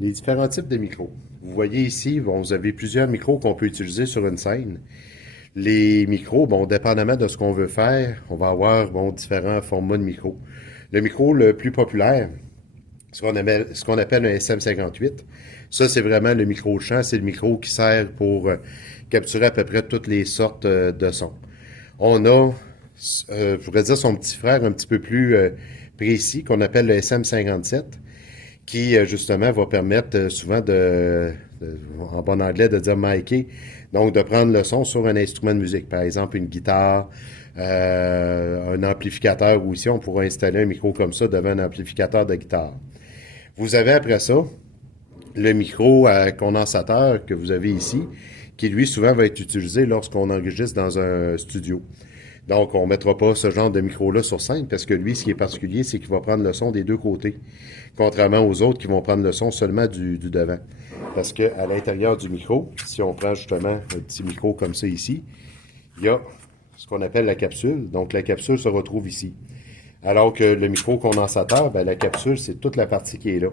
Les différents types de micros. Vous voyez ici, bon, vous avez plusieurs micros qu'on peut utiliser sur une scène. Les micros, bon, dépendamment de ce qu'on veut faire, on va avoir, bon, différents formats de micros. Le micro le plus populaire, ce qu'on appelle un SM58, ça, c'est vraiment le micro chant. C'est le micro qui sert pour capturer à peu près toutes les sortes de sons. On a, je pourrais dire, son petit frère un petit peu plus précis, qu'on appelle le SM57, qui justement va permettre souvent en bon anglais, de dire micer, donc de prendre le son sur un instrument de musique, par exemple une guitare, un amplificateur, ou ici on pourra installer un micro comme ça devant un amplificateur de guitare. Vous avez après ça le micro à condensateur que vous avez ici, qui lui souvent va être utilisé lorsqu'on enregistre dans un studio. Donc, on ne mettra pas ce genre de micro-là sur scène parce que lui, ce qui est particulier, c'est qu'il va prendre le son des deux côtés, contrairement aux autres qui vont prendre le son seulement du devant. Parce qu'à l'intérieur du micro, si on prend justement un petit micro comme ça ici, il y a ce qu'on appelle la capsule. Donc, la capsule se retrouve ici. Alors que le micro condensateur, ben, la capsule, c'est toute la partie qui est là.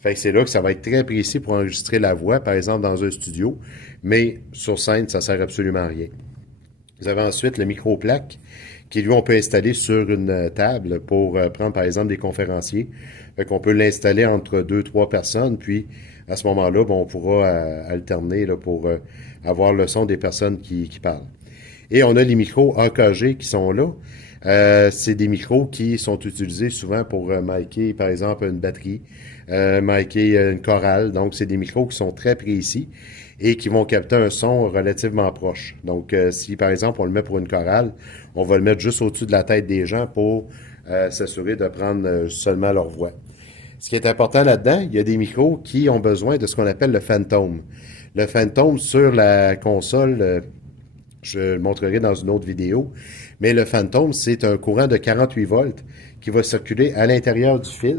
Fait que c'est là que ça va être très précis pour enregistrer la voix, par exemple, dans un studio, mais sur scène, ça sert absolument à rien. Vous avez ensuite le micro-plaque, qui lui, on peut installer sur une table pour prendre, par exemple, des conférenciers. Fait qu'on peut l'installer entre deux, trois personnes, puis à ce moment-là, bon, on pourra alterner là, pour avoir le son des personnes qui parlent. Et on a les micros AKG qui sont là. C'est des micros qui sont utilisés souvent pour micer, par exemple, une batterie, micer une chorale. Donc, c'est des micros qui sont très précis et qui vont capter un son relativement proche. Donc, si, par exemple, on le met pour une chorale, on va le mettre juste au-dessus de la tête des gens pour s'assurer de prendre seulement leur voix. Ce qui est important là-dedans, il y a des micros qui ont besoin de ce qu'on appelle le Phantom. Le Phantom sur la console, je le montrerai dans une autre vidéo, mais le Phantom, c'est un courant de 48 volts qui va circuler à l'intérieur du fil.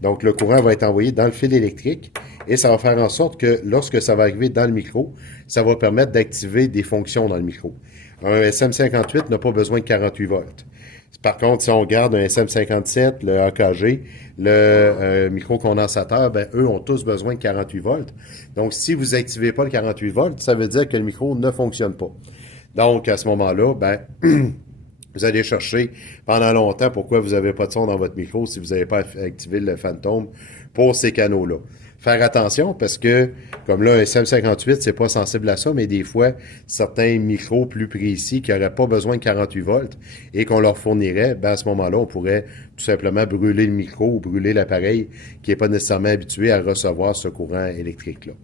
Donc, le courant va être envoyé dans le fil électrique et ça va faire en sorte que lorsque ça va arriver dans le micro, ça va permettre d'activer des fonctions dans le micro. Un SM58 n'a pas besoin de 48 volts. Par contre, si on regarde un SM57, le AKG, le micro-condensateur, ben, eux ont tous besoin de 48 volts. Donc, si vous n'activez pas le 48 volts, ça veut dire que le micro ne fonctionne pas. Donc, à ce moment-là, ben, vous allez chercher pendant longtemps pourquoi vous n'avez pas de son dans votre micro si vous n'avez pas activé le Phantom pour ces canaux-là. Faire attention parce que, comme là, un SM58, c'est pas sensible à ça, mais des fois, certains micros plus précis qui n'auraient pas besoin de 48 volts et qu'on leur fournirait, ben à ce moment-là, on pourrait tout simplement brûler le micro ou brûler l'appareil qui n'est pas nécessairement habitué à recevoir ce courant électrique-là.